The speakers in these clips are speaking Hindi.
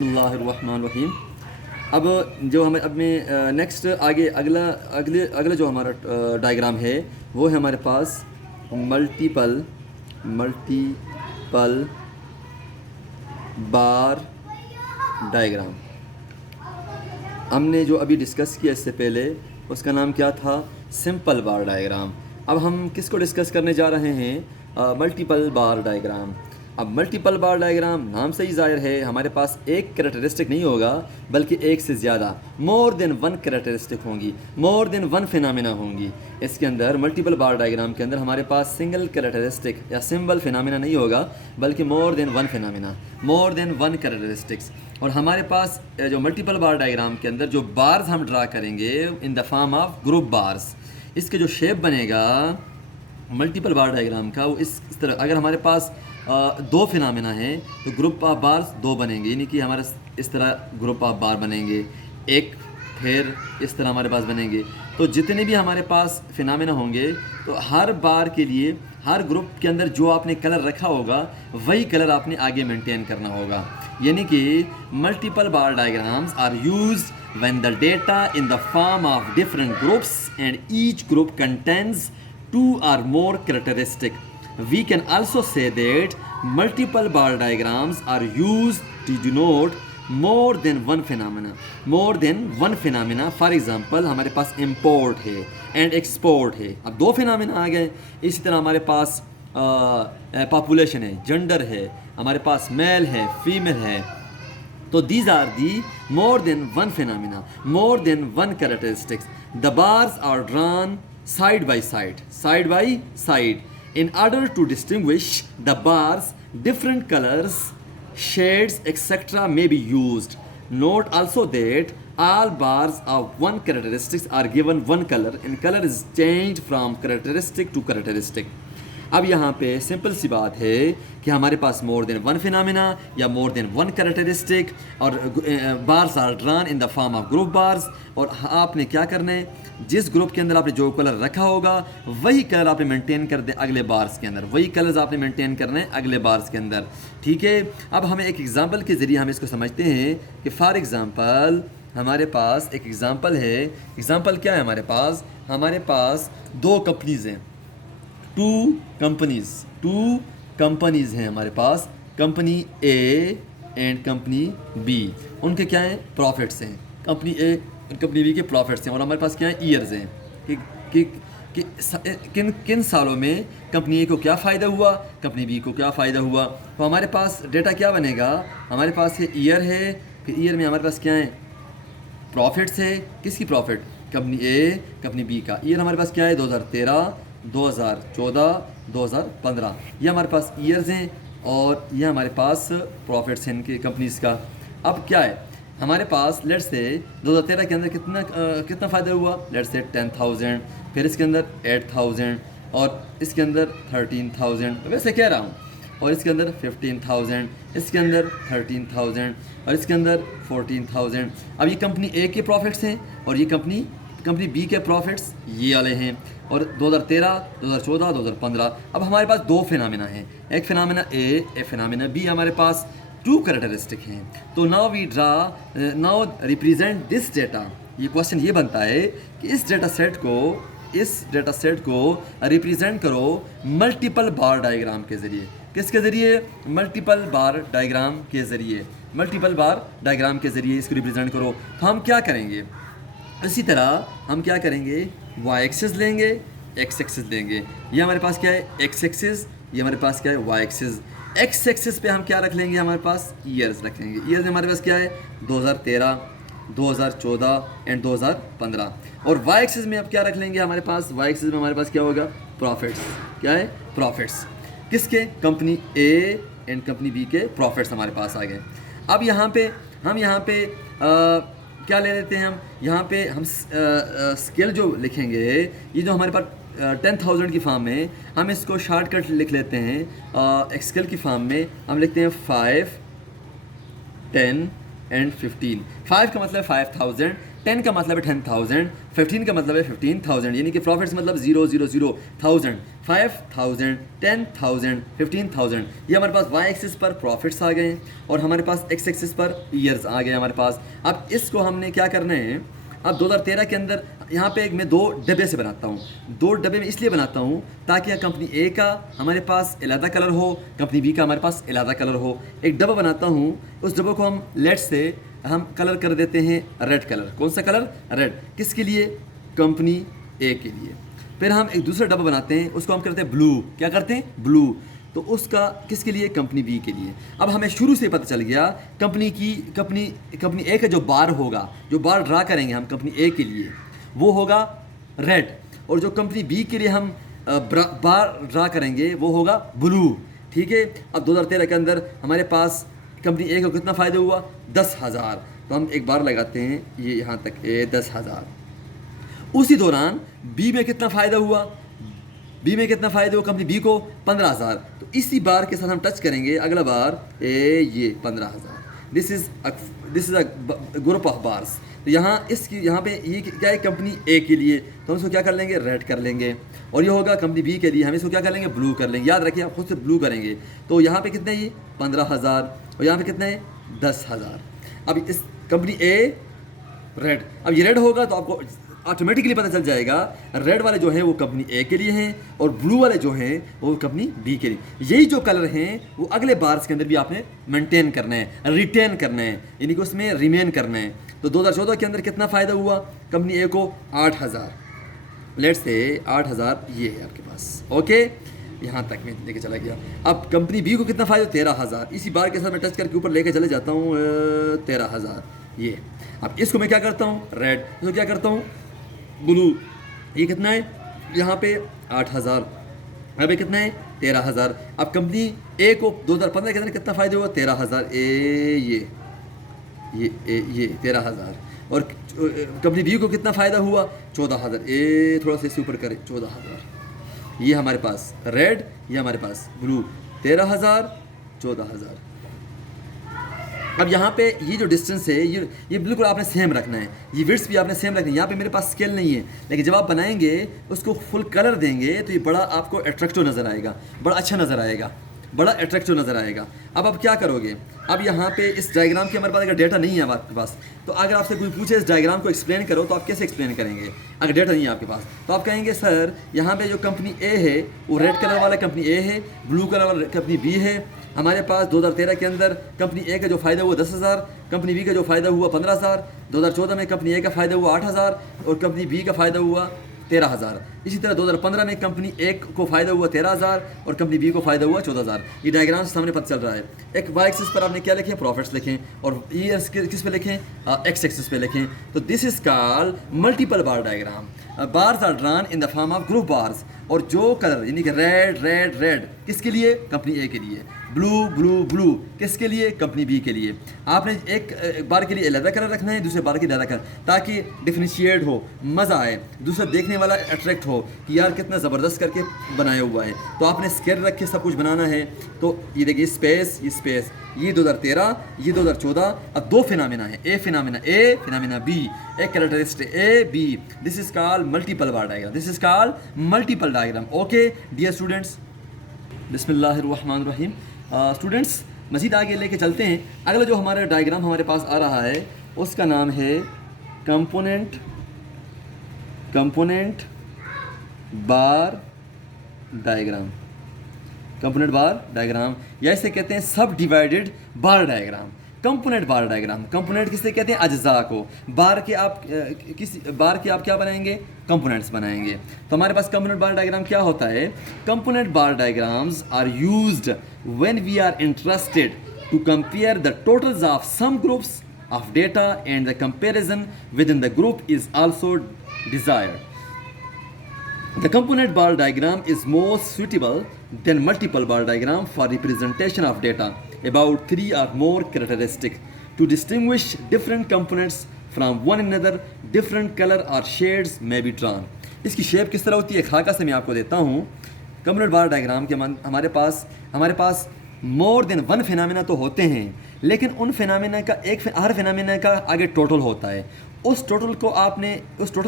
बिस्मिल्लाहिर्रहमानिर्रहीम। अब जो हमें अब में नेक्स्ट आगे अगला जो हमारा डायग्राम है वो है हमारे पास मल्टीपल बार डायग्राम। हमने जो अभी डिस्कस किया इससे पहले उसका नाम क्या था? सिंपल बार डायग्राम। अब हम किसको डिस्कस करने जा रहे हैं? Multiple bar diagram. अब मल्टीपल बार डायग्राम नाम से ही ज़ाहिर है हमारे पास एक कैरेक्टरिस्टिक नहीं होगा बल्कि एक से ज़्यादा मोर देन वन कैरेक्टरिस्टिक होंगी, मोर देन वन फिनोमेना होंगी। इसके अंदर मल्टीपल बार डायग्राम के अंदर हमारे पास सिंगल कैरेक्टरिस्टिक या सिंबल फिनोमेना नहीं होगा बल्कि मोर देन वन फिनोमेना, मोर देन वन कैरेक्टरिस्टिक्स। और हमारे पास जो मल्टीपल बार डायग्राम के अंदर जो बार्स हम ड्रा करेंगे इन the form of group bars, इसके जो शेप बनेगा मल्टीपल बार डायग्राम का वो इस तरह। अगर हमारे पास दो फिनोमेना हैं तो ग्रुप ऑफ बार्स दो बनेंगे, यानी कि हमारे इस तरह ग्रुप ऑफ बार बनेंगे, एक फिर इस तरह हमारे पास बनेंगे। तो जितने भी हमारे पास फिनोमेना होंगे तो हर बार के लिए हर ग्रुप के अंदर जो आपने कलर रखा होगा वही कलर आपने आगे मेंटेन करना होगा। यानी कि multiple bar diagrams are used when the data in the form of different groups and each group contains two or more characteristics. We can also say that multiple bar diagrams are used to denote more than one phenomena. More than one phenomena. For example, हमारे पास import है and export है। अब दो phenomena आ गए। इसी तरह हमारे पास population है, gender है, हमारे पास male है, female है। तो these are the more than one phenomena, more than one characteristics. The bars are drawn side by side in order to distinguish the bars. Different colors, shades, etc. may be used. Note also that all bars of one characteristics are given one color and color is changed from characteristic to characteristic. अब यहाँ पे सिंपल सी बात है कि हमारे पास मोर देन वन फिनोमेना या मोर देन वन कैरेक्टरिस्टिक और bars are drawn in the form of group bars. और आपने क्या करना है, जिस ग्रुप के अंदर आपने जो कलर रखा होगा वही कलर आपने मेंटेन कर दे अगले बार्स के अंदर, वही कलर्स आपने मेंटेन करने हैं अगले बार्स के अंदर। ठीक है, अब हमें एक एग्जांपल के ज़रिए हम इसको समझते हैं कि फॉर एग्जांपल हमारे पास एक एग्जांपल है। एग्जांपल क्या है हमारे पास दो कंपनीज़ हैं, टू कंपनीज़ हैं हमारे पास, company A and company B. उनके क्या हैं? प्रॉफिट्स हैं। कंपनी ए और कंपनी बी के प्रॉफिट्स हैं। और हमारे पास क्या है? ईयर्स हैं कि किन सालों में कंपनी ए को क्या फ़ायदा हुआ, कंपनी बी को क्या फ़ायदा हुआ। तो हमारे पास डेटा क्या बनेगा? हमारे पास ये ईयर है, फिर ईयर में हमारे पास क्या है? प्रॉफिट्स है। किसकी प्रॉफिट? कंपनी ए कंपनी बी का। ईयर हमारे पास क्या है? 2013, 2014, 2015। ये हमारे पास ईयर्स हैं और ये हमारे पास प्रॉफिट्स हैं इनके कंपनीज़ का। अब क्या है हमारे पास? लेट्स से 2013 के अंदर कितना फ़ायदा हुआ? लेट्स से 10,000, फिर इसके अंदर 8,000 और इसके अंदर 13,000, वैसे कह रहा हूँ। और इसके अंदर 15,000, इसके अंदर 13,000 और इसके अंदर 14,000। अब ये कंपनी ए के प्रॉफिट्स हैं और ये कंपनी बी के प्रॉफिट्स ये वाले हैं। और 2013, 2014, 2015। अब हमारे पास दो फिनोमेना हैं, एक फिनोमेना ए, एक फिनोमेना बी। हमारे पास टू कैरेक्टरिस्टिक हैं। तो नाउ रिप्रेजेंट दिस डेटा। ये क्वेश्चन ये बनता है कि इस डेटा सेट को रिप्रेजेंट करो मल्टीपल बार डायग्राम के ज़रिए। किसके ज़रिए? मल्टीपल बार डायग्राम के ज़रिए। मल्टीपल बार डायग्राम के ज़रिए इसको रिप्रेजेंट करो। तो हम क्या करेंगे? इसी तरह हम क्या करेंगे? वाई एक्सिस लेंगे, एक्स एक्सिस लेंगे। ये हमारे पास क्या है? X axis. ये हमारे पास क्या है? Y axis. एक्स एक्सिस पे हम क्या रख लेंगे? हमारे पास ईयर्स रख लेंगे। ईयर्स में हमारे पास क्या है? 2013, 2014 एंड 2015। और वाई एक्सिस में अब क्या रख लेंगे? हमारे पास वाई एक्सिस में हमारे पास क्या होगा? प्रॉफिट्स। क्या है? प्रॉफिट्स। किसके? Company A and company B के प्रॉफिट्स हमारे पास आ गए। अब यहाँ पे क्या ले लेते हैं? हम यहाँ पे हम स्केल जो लिखेंगे, ये जो हमारे पास 10,000 की फॉर्म में, हम इसको शॉर्टकट लिख लेते हैं। एक्सेल की फॉर्म में हम लिखते हैं 5, 10 एंड 15। 5 का मतलब 5,000, 10 का मतलब है 10,000, 15 का मतलब है 15,000, यानी कि प्रॉफिट्स मतलब 0,000,000, 5,000, 10,000, 15,000। ये हमारे पास वाई एक्सिस पर प्रॉफिट्स आ गए और हमारे पास एक्स एक्सिस पर ईयर्स आ गए हमारे पास। अब इसको हमने क्या करना है, अब 2013 के अंदर यहाँ पे मैं 2 डब्बे से बनाता हूँ। 2 डब्बे में इसलिए बनाता हूँ ताकि कंपनी ए का हमारे पास अलहदा कलर हो, कंपनी बी का हमारे पास अलहदा कलर हो। एक डब्बा बनाता हूँ, उस डब्बे को हम लेट से हम कलर कर देते हैं रेड कलर। कौन सा कलर? रेड। किसके लिए? कंपनी ए के लिए। फिर हम एक दूसरा डब्बा बनाते हैं, उसको हम करते हैं ब्लू। क्या करते हैं? ब्लू। तो उसका किसके लिए? कंपनी बी के लिए। अब हमें शुरू से पता चल गया कंपनी ए का जो बार होगा, जो बार ड्रा करेंगे हम कंपनी ए के लिए, वो होगा रेड, और जो कंपनी बी के लिए हम बार ड्रा करेंगे वो होगा ब्लू। ठीक है। अब 2013 के अंदर हमारे पास कंपनी ए को कितना फ़ायदा हुआ? 10,000। तो हम एक बार लगाते हैं ये यहाँ तक 10,000। उसी दौरान बी में कितना फ़ायदा हुआ? बी में कितना फ़ायदा हुआ कंपनी बी को? 15,000। तो इसी बार के साथ हम टच करेंगे अगला बार ये 15,000। This is a group of bars. तो यहाँ पे ये क्या है? कंपनी ए के लिए, तो हम इसको क्या कर लेंगे? रेड कर लेंगे। और ये होगा कंपनी बी के लिए, हम इसको क्या कर लेंगे? ब्लू कर लेंगे। याद रखिए, आप खुद से ब्लू करेंगे। तो यहाँ पे कितने? ये 15,000, और यहाँ पे कितने है? 10,000। अब इस कंपनी ए रेड, अब ये रेड होगा तो आपको ऑटोमेटिकली पता चल जाएगा रेड वाले जो हैं वो कंपनी ए के लिए हैं और ब्लू वाले जो हैं वो कंपनी बी के लिए। यही जो कलर हैं वो अगले बार्स के अंदर भी आपने मेंटेन करना है, रिटेन करना है, यानी कि उसमें रिमेन करना है। तो 2014 के अंदर कितना फ़ायदा हुआ कंपनी ए को? 8,000। लेट से 8,000 ये है आपके पास। ओके, यहाँ तक मैं लेके चला गया। अब कंपनी बी को कितना फ़ायदा? 13,000। इसी बार के साथ मैं टच करके ऊपर लेके चले जाता हूँ 13,000 ये। अब इसको मैं क्या करता हूँ? रेड। इसको क्या करता हूँ? ब्लू। ये कितना है? यहाँ पे 8,000। अब ये कितना है? 13,000। अब कंपनी ए को 2015 के अंदर कितना फ़ायदा हुआ? 13,000 ये 13,000। और कंपनी बी को कितना फ़ायदा हुआ? 14,000। थोड़ा सा इससे ऊपर करें, 14,000। ये हमारे पास रेड, ये हमारे पास ब्लू। 13,000, 14,000। अब यहाँ पे ये जो डिस्टेंस है ये बिल्कुल आपने सेम रखना है, ये विड्थ भी आपने सेम रखना है। यहाँ पे मेरे पास स्केल नहीं है, लेकिन जब आप बनाएंगे उसको फुल कलर देंगे तो ये बड़ा आपको अट्रैक्टिव नज़र आएगा, बड़ा अच्छा नज़र आएगा, बड़ा अट्रैक्टिव नज़र आएगा। अब आप क्या करोगे? अब यहाँ पे इस डायग्राम के हमारे पास अगर डेटा नहीं है आपके पास, तो अगर आपसे कोई पूछे इस डायग्राम को एक्सप्लेन करो तो आप कैसे एक्सप्लेन करेंगे? अगर डेटा नहीं है आपके पास तो आप कहेंगे सर यहाँ पे जो कंपनी ए है वो रेड कलर वाला कंपनी ए है, ब्लू कलर वाला कंपनी बी है। हमारे पास 2013 के अंदर कंपनी ए का जो फ़ायदा हुआ 10,000, कंपनी बी का जो फ़ायदा हुआ 15,000, 2014 में कंपनी ए का फ़ायदा हुआ 8,000 और कंपनी बी का फ़ायदा हुआ 13,000। इसी तरह 2015 में कंपनी ए को फ़ायदा हुआ 13,000 और कंपनी बी को फ़ायदा हुआ 14,000। ये डायग्राम से सामने पता चल रहा है। एक वाई एक्सिस पर आपने क्या लिखें? प्रॉफिट्स लिखें, और ईयर्स किस पे लिखें? एक्स एक्सिस पे लिखें। तो this is called multiple bar diagram. Bars are drawn in the form of group bars. और जो कलर यानी कि रेड रेड रेड किसके लिए? कंपनी ए के लिए। ब्लू ब्लू ब्लू किसके लिए? कंपनी बी के लिए। आपने एक बार के लिए अलग कलर रखना है, दूसरे बार के लिए अलग कलर, ताकि डिफरेंशिएट हो, मज़ा आए, दूसरा देखने वाला अट्रैक्ट हो कि यार कितना ज़बरदस्त करके बनाया हुआ है। तो आपने स्केल रख के सब कुछ बनाना है। तो ये देखिए स्पेस, ये 2013, ये 2014। अब 2 फिनोमेना है, ए फिनोमेना बी, एक characteristic A B. This is called multiple bar diagram, multiple diagram. Okay dear students, बिस्मिल्लाहिर्रहमानिर्रहीम। स्टूडेंट्स मज़ीद आगे लेके चलते हैं। अगला जो हमारा डायग्राम हमारे पास आ रहा है उसका नाम है component bar diagram. Component bar diagram या इसे कहते हैं सब डिवाइडेड बार diagram. Component bar diagram, component किसे कहते हैं? अज्जा को। बार के आप क्या बनाएंगे? कंपोनेंट्स बनाएंगे। तो हमारे पास कंपोनेंट बार डायग्राम क्या होता है? Component bar diagrams are used when we are interested to compare the totals of some groups of data and the comparison within the group is also desired. The component bar diagram is more suitable than multiple bar diagram for representation of data about 3 or more characteristics. To distinguish different components from one another, different color or shades may be drawn. इसकी शेप किस तरह होती है? खाका से मैं आपको देता हूँ। कंपोनेंट बार डायग्राम के हमारे पास मोर देन वन फिनोमेना तो होते हैं, लेकिन उन फिनोमेना का हर फिनोमेना का आगे टोटल होता है। उस टोटल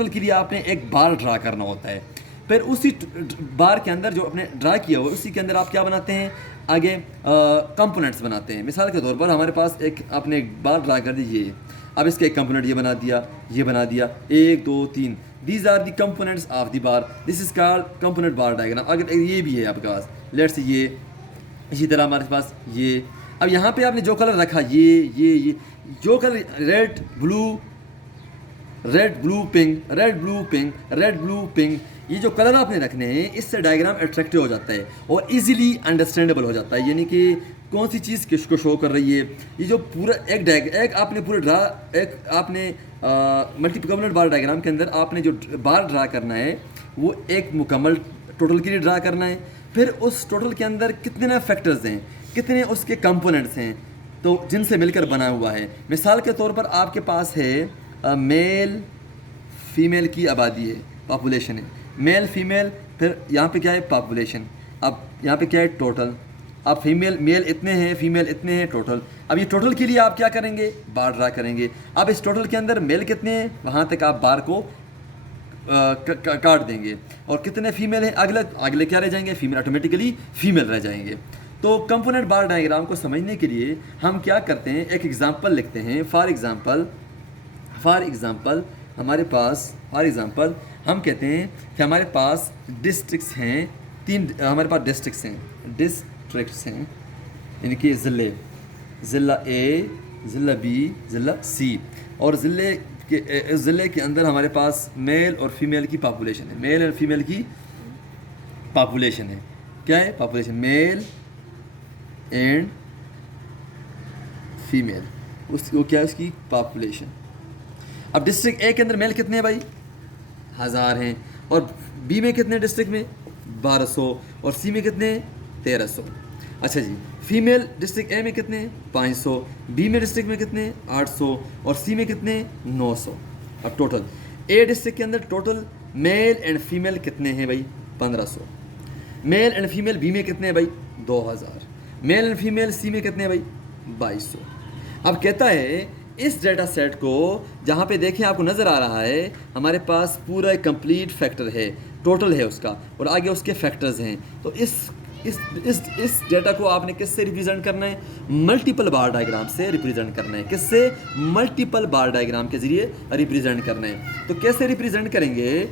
के लिए आपने एक बार ड्रा करना होता है। फिर उसी बार के अंदर जो आपने ड्रा किया हुआ उसी के अंदर आप क्या बनाते हैं, आगे कंपोनेंट्स बनाते हैं। मिसाल के तौर पर हमारे पास एक आपने एक बार ड्रा कर दी ये, अब इसका एक कंपोनेंट ये बना दिया, ये बना दिया, 1 2 3, these are the components of the bar, this is called component bar diagram. अगर ये भी है आपके पास, लेट्स ये, इसी तरह हमारे पास ये। अब यहाँ पे आपने जो कलर रखा ये जो colour red blue pink, red blue pink, red blue pink, ये जो कलर आपने रखने हैं इससे डायग्राम अट्रैक्टिव हो जाता है और इजीली अंडरस्टैंडेबल हो जाता है, यानी कि कौन सी चीज़ किसको शो कर रही है। ये जो पूरा एक आपने मल्टी कंपोनेंट बार डायग्राम के अंदर आपने जो बार ड्रा करना है वो एक मुकम्मल टोटल के लिए ड्रा करना है। फिर उस टोटल के अंदर कितने ना फैक्टर्स हैं, कितने उसके कंपोनेंट्स हैं, तो जिनसे मिलकर बना हुआ है। मिसाल के तौर पर आपके पास है मेल फीमेल की आबादी है, पॉपुलेशन है, मेल फीमेल, फिर यहाँ पे क्या है पॉपुलेशन, अब यहाँ पे क्या है टोटल। अब मेल इतने हैं, फीमेल इतने हैं, टोटल। अब ये टोटल के लिए आप क्या करेंगे, बार ड्रा करेंगे। अब इस टोटल के अंदर मेल कितने हैं वहाँ तक आप बार को काट देंगे, और कितने फीमेल हैं अगले क्या रह जाएंगे, फीमेल ऑटोमेटिकली फीमेल रह जाएंगे। तो कंपोनेंट बार डायग्राम को समझने के लिए हम क्या करते हैं, एक एग्जांपल लिखते हैं। फॉर एग्जांपल हम कहते हैं कि हमारे पास डिस्ट्रिक्ट्स हैं, 3 हमारे पास डिस्ट्रिक्ट्स हैं, यानी कि ज़िला ए, ज़िला बी, ज़िला सी, और ज़िले के अंदर हमारे पास मेल और फीमेल की पॉपुलेशन है, मेल और फीमेल की पॉपुलेशन है। क्या है पॉपुलेशन, मेल एंड फीमेल, उसको क्या है उसकी पॉपुलेशन। अब डिस्ट्रिक्ट ए के अंदर मेल कितने हैं भाई, 1000 हैं, और बी में कितने डिस्ट्रिक्ट में 1200, और सी में कितने 1300। अच्छा जी, फीमेल डिस्ट्रिक्ट ए में कितने 500, बी में डिस्ट्रिक्ट में कितने 800, और सी में कितने 900। अब टोटल ए डिस्ट्रिक्ट के अंदर टोटल मेल एंड फीमेल कितने हैं भाई 1500, मेल एंड फीमेल बी में कितने हैं भाई 2000, मेल एंड फीमेल सी में कितने हैं भाई 2200। अब कहता है इस डेटा सेट को जहाँ पे देखें आपको नज़र आ रहा है हमारे पास पूरा एक कंप्लीट फैक्टर है, टोटल है उसका, और आगे उसके फैक्टर्स हैं। तो इस डेटा को आपने किससे रिप्रेजेंट करना है, मल्टीपल बार डायग्राम से रिप्रेजेंट करना है। किससे, मल्टीपल बार डायग्राम के ज़रिए रिप्रेजेंट करना है। तो कैसे रिप्रेजेंट करेंगे,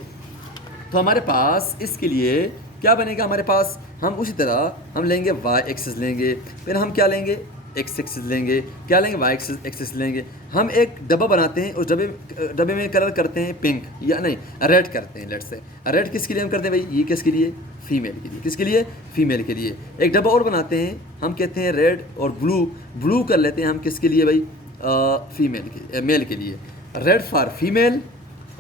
तो हमारे पास इसके लिए क्या बनेगा, हमारे पास हम उसी तरह हम लेंगे वाई एक्सिस लेंगे, फिर हम क्या लेंगे एक्स एक्सिस लेंगे, क्या लेंगे वाई एक्सिस लेंगे। हम एक डब्बा बनाते हैं, उस डब्बे में कलर करते हैं पिंक, या नहीं रेड करते हैं, लेट्स से रेड किसके लिए हम करते हैं भाई, ये किसके लिए, फीमेल के लिए। किसके लिए, फीमेल के लिए। एक डब्बा और बनाते हैं, हम कहते हैं रेड और ब्लू कर लेते हैं हम किसके लिए भाई, मेल के लिए, रेड फॉर फीमेल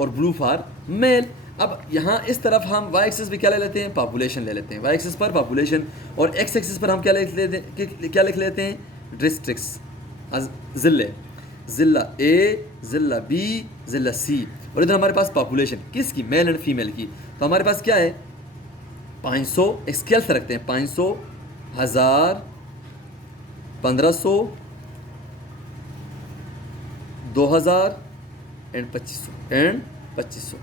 और ब्लू फॉर मेल। अब यहाँ इस तरफ हम वाई एक्सिस पे क्या ले लेते हैं, पॉपुलेशन ले लेते हैं, वाई एक्सिस पर पॉपुलेशन, और एक्स एक्सिस पर हम क्या लिख लेते हैं डिस्ट्रिक्ट्स, ज़िला ए, ज़िला बी, ज़िला सी, और इधर हमारे पास पॉपुलेशन किसकी, मेल एंड फीमेल की। तो हमारे पास क्या है 500, स्केल से रखते हैं 500, 1000, 1500, 2000 एंड 2500।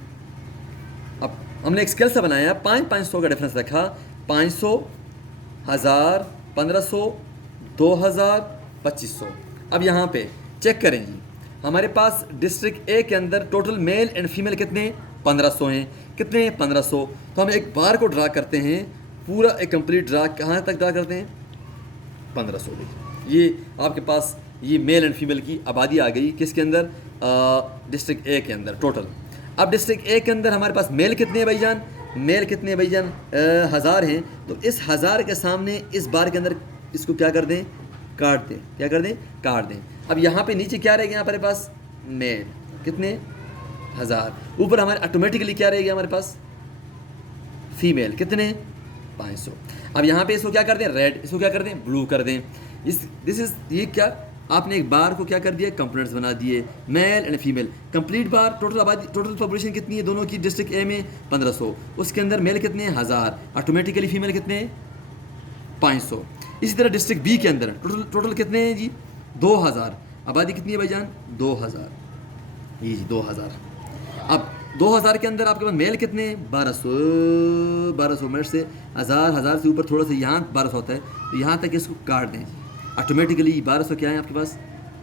अब हमने एक स्केल से बनाया 500 का डिफरेंस रखा, 500, 1000, 1500, 2000, 2500। अब यहाँ पे चेक करें जी, हमारे पास डिस्ट्रिक्ट ए के अंदर टोटल मेल एंड फीमेल कितने 1500 हैं, कितने 1500। तो हम एक बार को ड्रा करते हैं, पूरा एक कंप्लीट ड्रा कहाँ तक ड्रा करते हैं 1500। देखिए ये आपके पास ये मेल एंड फीमेल की आबादी आ गई किसके अंदर, डिस्ट्रिक्ट ए के अंदर टोटल। अब डिस्ट्रिक्ट ए के अंदर हमारे पास मेल कितने हैं भाईजान, मेल कितने हैं भाईजान 1000 हैं। तो इस 1000 के सामने इस बार के अंदर इसको क्या कर दें, काट दें, क्या कर दें, काट दें। अब यहाँ पे नीचे क्या रहेगा हमारे पास, मेल कितने 1000, ऊपर हमारे ऑटोमेटिकली क्या रहेगा हमारे पास, फीमेल कितने 500। अब यहाँ पे इसको क्या कर दें, रेड, इसको क्या कर दें, ब्लू कर दें। ये क्या आपने एक बार को क्या कर दिया, कंपोनेंट्स बना दिए, male and female, complete bar. Total आबादी, टोटल पॉपुलेशन कितनी है दोनों की, डिस्ट्रिक्ट ए में 1500, उसके अंदर मेल कितने 1000, ऑटोमेटिकली फीमेल कितने 500। इसी तरह डिस्ट्रिक्ट बी के अंदर टोटल कितने हैं जी 2000, आबादी कितनी है भाईजान 2000, ये जी 2000। अब 2000 के अंदर आपके पास मेल कितने, 1200 मिनट से 1000 से ऊपर थोड़ा सा यहाँ 1200 होता है, तो यहाँ तक इसको काट दें जी, ऑटोमेटिकली 1200 क्या है आपके पास,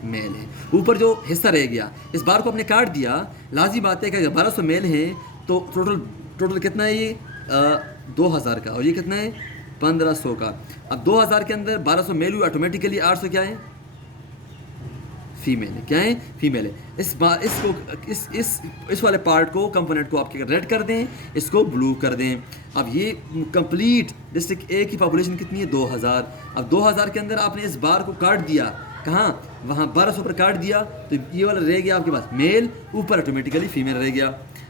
मेल है। ऊपर जो हिस्सा रह गया इस बार को आपने काट दिया, लाजी बात है कि अगर 1200 मेल है तो टोटल कितना है ये 2000 का, और ये कितना है 1500 का। अब 2000 के अंदर 1200 मेल हुई, ऑटोमेटिकली 800 क्या है, फीमेल है। क्या है, फीमेल है। इस वाले पार्ट को, कंपोनेंट को आपके रेड कर दें, इसको ब्लू कर दें। अब ये कंप्लीट डिस्ट्रिक्ट ए की पॉपुलेशन कितनी है, 2000। अब 2000 के अंदर आपने इस बार को काट दिया, कहाँ, वहाँ 1200 पर काट दिया, तो ये वाला रह गया आपके पास मेल, ऊपर ऑटोमेटिकली फीमेल रह गया।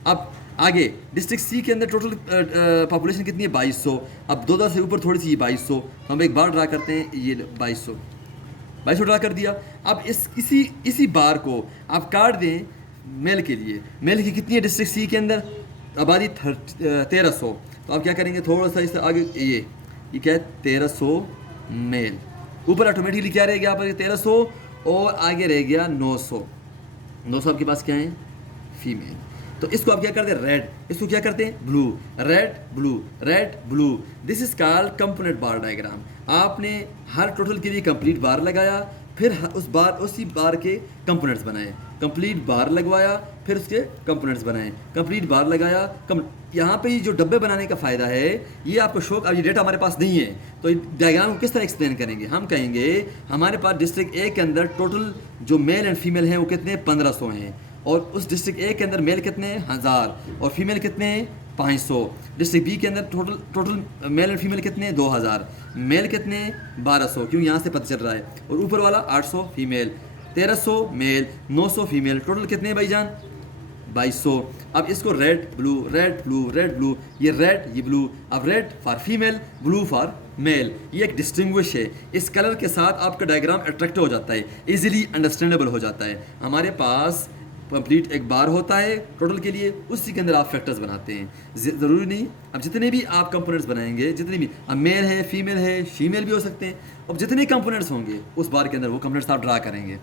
अब आगे डिस्ट्रिक्ट सी के अंदर टोटल पॉपुलेशन कितनी है, 2200। अब 2000 से ऊपर थोड़ी सी 2200, तो हम एक बार ड्रा करते हैं, ये 2200 ड्रा कर दिया। अब इसी बार को आप काट दें मेल के लिए। मेल की कितनी है डिस्ट्रिक्ट सी के अंदर, आबादी 1300, तो आप क्या करेंगे, थोड़ा सा इस आगे ये क्या है 1300 मेल, ऊपर ऑटोमेटिकली क्या रह गया आप 1300, और आगे रह गया 900 आपके पास क्या है, फीमेल। तो इसको आप क्या करते हैं, रेड, इसको क्या करते हैं, blue, red blue, red blue. This is called component bar diagram. आपने हर टोटल के लिए कंप्लीट बार लगाया, फिर उसी बार के कंपोनेंट्स बनाए, कंप्लीट बार लगवाया, फिर उसके कंपोनेंट्स बनाए, कंप्लीट बार लगाया। यहाँ पे ये जो डब्बे बनाने का फ़ायदा है, ये आपको शौक, अब ये डेटा हमारे पास नहीं है, तो डायग्राम को किस तरह एक्सप्लेन करेंगे। हम कहेंगे हमारे पास डिस्ट्रिक्ट ए के अंदर टोटल जो मेल एंड फीमेल हैं वो कितने, 1500 हैं, और उस डिस्ट्रिक्ट ए के अंदर मेल कितने हैं, 1000, और फीमेल कितने हैं, 500। डिस्ट्रिक्ट बी के अंदर टोटल मेल एंड फीमेल कितने हैं, 2000, मेल कितने हैं, 1200, क्यों यहाँ से पता चल रहा है, और ऊपर वाला 800 फीमेल, 1300 मेल, 900 फीमेल, टोटल कितने हैं भाईजान, 2200। अब इसको red blue, red blue, red blue, ये रेड ये ब्लू, अब red for female, blue for male, ये एक डिस्टिंग्विश है। इस कलर के साथ आपका डायग्राम अट्रैक्टिव हो जाता है, इजीली अंडरस्टैंडेबल हो जाता है। हमारे पास कंप्लीट एक बार होता है टोटल के लिए, उसी के अंदर आप फैक्टर्स बनाते हैं, ज़रूरी नहीं। अब जितने भी आप कंपोनेंट्स बनाएंगे, जितने भी, अब मेल है, फीमेल है, फीमेल भी हो सकते हैं, अब जितने कंपोनेंट्स होंगे उस बार के अंदर वो कंपोनेंट्स आप ड्रा करेंगे।